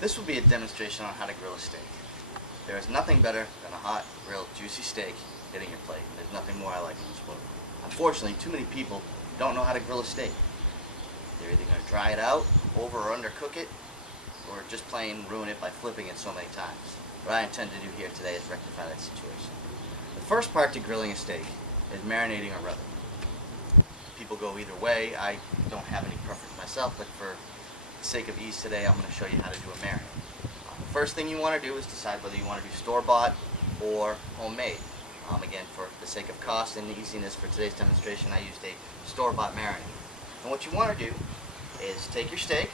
This will be a demonstration on how to grill a steak. There is nothing better than a hot, grilled, juicy steak hitting your plate. There's nothing more I like in this world. Unfortunately, too many people don't know how to grill a steak. They're either going to dry it out, over or undercook it, or just plain ruin it by flipping it so many times. What I intend to do here today is rectify that situation. The first part to grilling a steak is marinating or rubbing. People go either way. I don't have any preference myself, but for the sake of ease today, I'm going to show you how to do a marinade. The first thing you want to do is decide whether you want to do store-bought or homemade. Again, for the sake of cost and easiness for today's demonstration, I used a store-bought marinade. And what you want to do is take your steak,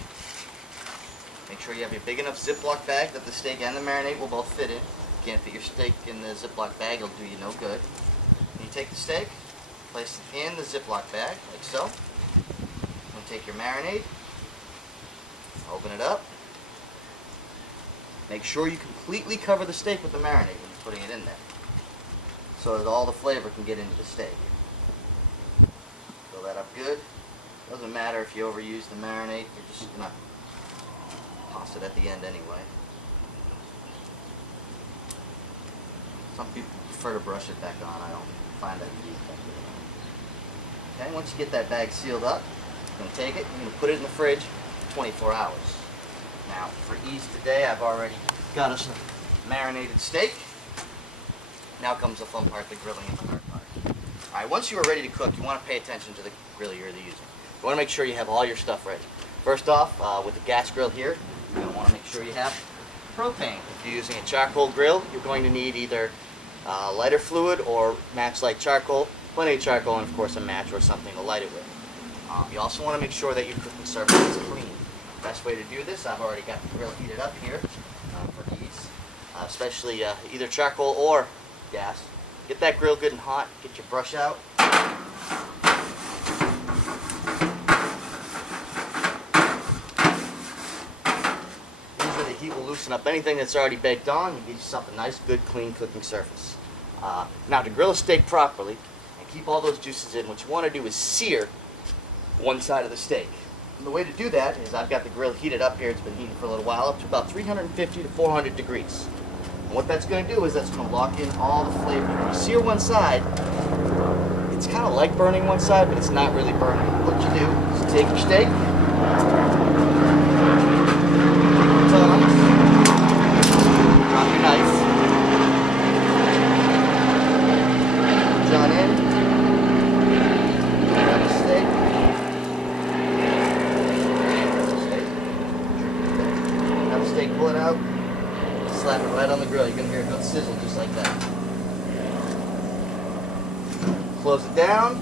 make sure you have a big enough Ziploc bag that the steak and the marinade will both fit in. If you can't fit your steak in the Ziploc bag, it'll do you no good. And you take the steak, place it in the Ziploc bag, like so. And take your marinade, open it up. Make sure you completely cover the steak with the marinade when you're putting it in there, so that all the flavor can get into the steak. Fill that up good. Doesn't matter if you overuse the marinade, you're just going to toss it at the end anyway. Some people prefer to brush it back on. I don't find that to be effective. Okay, once you get that bag sealed up, you're going to take it, you're going to put it in the fridge for 24 hours. Now, for ease today, I've already got us a marinated steak. Now comes the fun part, the grilling and the hard part. Alright, once you are ready to cook, you want to pay attention to the grill you're using. You want to make sure you have all your stuff ready. First off, with the gas grill here, you're going to want to make sure you have propane. If you're using a charcoal grill, you're going to need either lighter fluid or match-like charcoal, plenty of charcoal, and of course a match or something to light it with. You also want to make sure that your cooking surface is clean. Best way to do this, I've already got the grill heated up here for ease, especially either charcoal or gas. Get that grill good and hot, get your brush out. Usually the heat will loosen up anything that's already baked on and give yourself a nice, good, clean cooking surface. Now to grill a steak properly and keep all those juices in, what you want to do is sear one side of the steak. And the way to do that is I've got the grill heated up here. It's been heating for a little while, up to about 350 to 400 degrees. And what that's going to do is that's going to lock in all the flavor. When you sear one side, it's kind of like burning one side, but it's not really burning. What you do is take your steak, tongs, drop your knife, put on in, grab the steak, grab the steak, pull it out, slap it right on the grill. You're going to hear it go sizzle just like that. Close it down,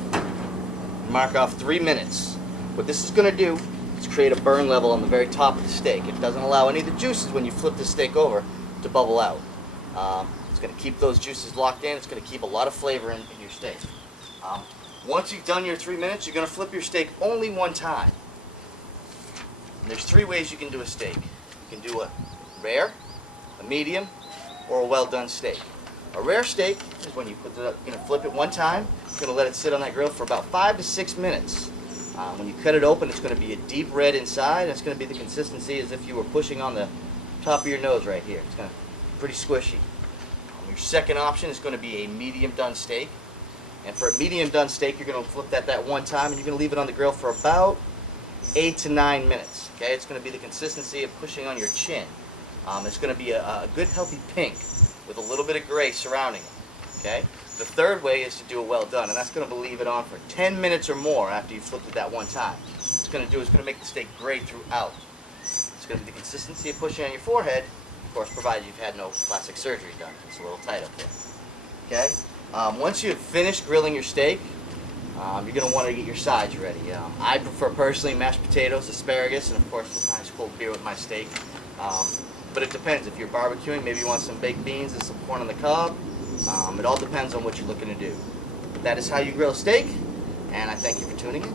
mark off 3 minutes. What this is going to do is create a burn level on the very top of the steak. It doesn't allow any of the juices when you flip the steak over to bubble out. It's going to keep those juices locked in. It's going to keep a lot of flavor in your steak. Once you've done your 3 minutes, you're going to flip your steak only one time. And there's 3 ways you can do a steak. You can do a rare, a medium, or a well done steak. A rare steak is when you put it up, you're going to flip it one time, you're going to let it sit on that grill for about 5 to 6 minutes. When you cut it open, it's going to be a deep red inside, and it's going to be the consistency as if you were pushing on the top of your nose right here. It's going to be pretty squishy. Your second option is going to be a medium done steak. And for a medium done steak, you're going to flip that one time, and you're going to leave it on the grill for about 8 to 9 minutes. Okay, it's going to be the consistency of pushing on your chin. It's going to be a good healthy pink with a little bit of gray surrounding it. Okay. The third way is to do it well done, and that's going to leave it on for 10 minutes or more after you've flipped it that one time. What it's going to do is going to make the steak gray throughout. It's going to be the consistency of pushing on your forehead, of course, provided you've had no plastic surgery done. It's a little tight up there. Okay. Once you've finished grilling your steak, you're going to want to get your sides ready. I prefer personally mashed potatoes, asparagus, and of course sometimes cold beer with my steak. But it depends. If you're barbecuing, maybe you want some baked beans and some corn on the cob. It all depends on what you're looking to do. But that is how you grill a steak, and I thank you for tuning in.